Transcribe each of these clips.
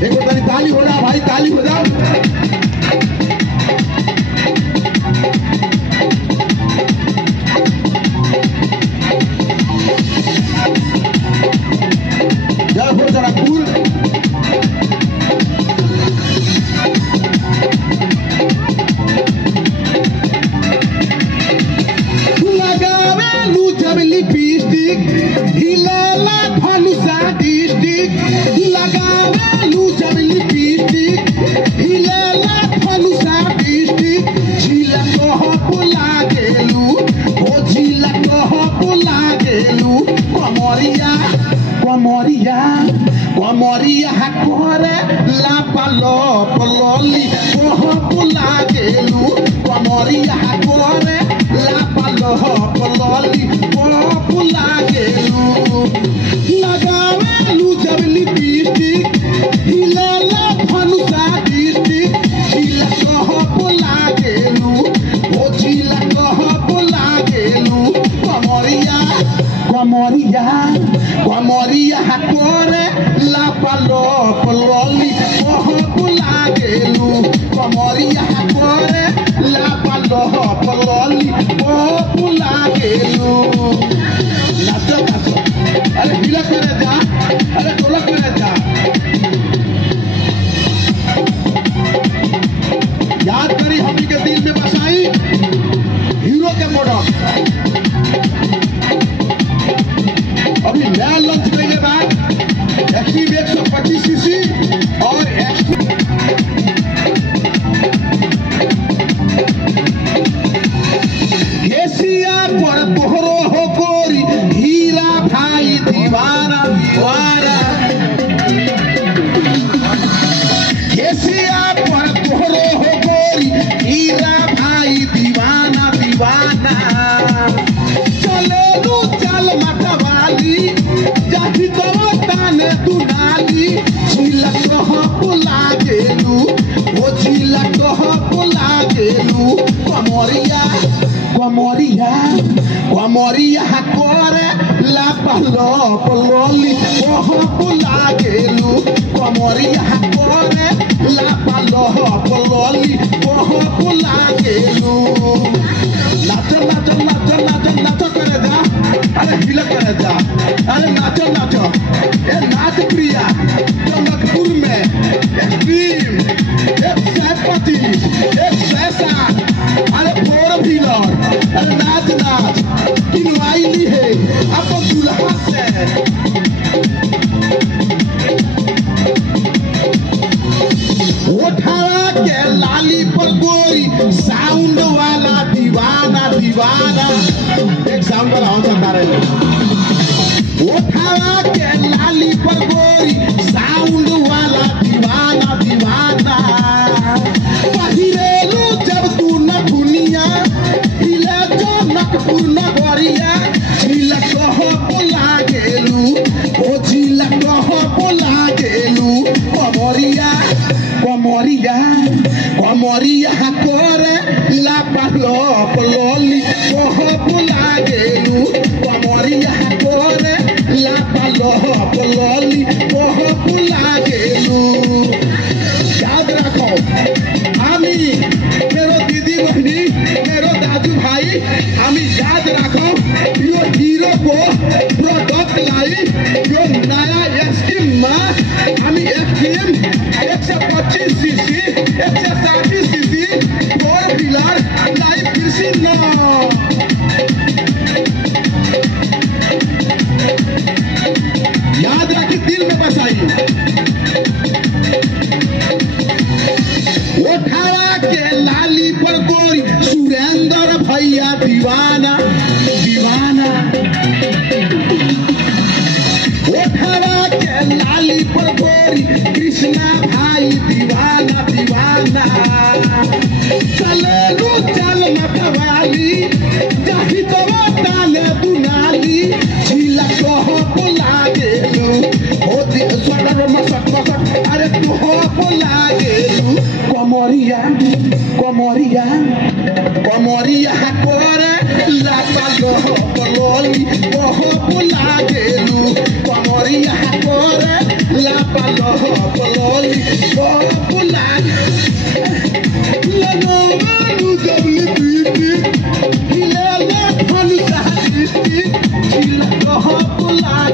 देखो ताली हो जाओ भाई, ताली हो जाओ। जय हो जनकपुर। लगावेलू जब लिपस्टिक हिलेला फनुसा डिस्ट्रिक्ट, लगावेलू जब लिपस्टिक हिलेला फनुसा डिस्ट्रिक्ट, झीला कह बुला गेलू, ओ झीला कह बुला गेलू, कमरिया कमरिया कमरिया करे लापालो पलोली कह बुला गेलू, कमरिया करे लापालो पलोली कह बुला गेलू। लगावेलू जब लिपस्टिक हिलेला फनुसा डिस्ट्रिक्ट, झीला कह बुला गेलू, ओ झीला कह बुला गेलू, कमरिया कमरिया कमरिया करे लापालो पलोली कह बुला गेलू, कमरिया करे लापालो पलोली कह बुला गेलू। नाचो नाचो, अरे हिला करे जा, अरे टोला करे जा। याद करी हम के दिल में बसाई हीरो के मॉडल। अभी नया लॉन्च करेंगे बाद एक्टिव 125 सीसी और एक्टिव एशिया पर तोहरो हो गोरी हीरा भाई दीवाना दीवाना, एशिया पर तोहरो हो गोरी हीरा भाई दीवाना दीवाना। चले तू चल मतवाली जाहि तो ताने तू नाली, झीला कह बुला गेलू, ओ झीला कह बुला गेलू, कमरिया कमरिया कमरिया करे लापालो पलोली कह बुला गेलू, कमरिया करे लापालो पलोली कह बुला गेलू। नाचो नाचो नाचो नाचो नाचो करे जा, अरे हिला करे जा, अरे नाचो नाचो। ये नाच प्रिया जनकपुर में एक्सट्रीम 135 160, अरे 4 व्हीलर, अरे नाच नाच किनवाई ली है अब दुल्हा से। उठावा के लाली पर गोरी साउंड वाला दीवाना दीवाना, एक साउंड वाला हो सकता है। उठावा के लाली पर गोरी साउंड वाला दीवाना दीवाना, पहिरेलू जब तू न दुनिया हिले जनकपुर नगरिया, झीला कह बुला गेलू, ओ झीला कह बुला गेलू, कमरिया कमरिया कमरिया करे लापालो पलोली कह बुला गेलू, कमरिया करे लापालो पलोली कह बुला गेलू। याद रखो आमी मेरो दीदी बहनी मेरो दादू भाई, आमी याद रखो यो हीरो को प्रोडक्ट लाई यो नया स्कीम में आमी एक्टिव 125 सीसी 160 सीसी 4 व्हीलर लाई कृषि न। याद रखी दिल में बसाई। उठावा के लाली पर गोरी सुरेंद्र भैया दीवाना दीवाना, उठावा के लाली पर गोरी कृष्णा भाई दीवाना दीवाना। चले लू चल मतवाली जाहि तो ताने दुनाली, झीला कह बुला गेलू, ओ सटर मसट मसट, अरे तू हो बुला गेलू, कमरिया कमरिया कमरिया करे लापालो पलोली कह बुला गेलू, कमरिया palo pololi popular la no manu WPP la la hanu tahiti chila popular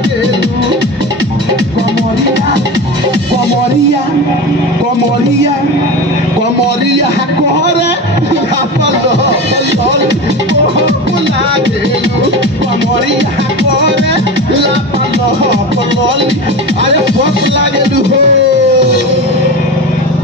Comoria agora la palo pololi popular Comoria agora la palo pololi